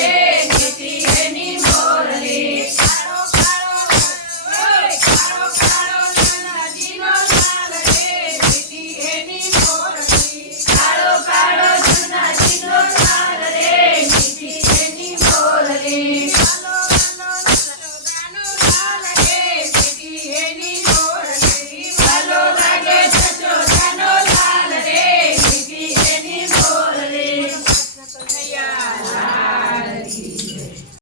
Yeah.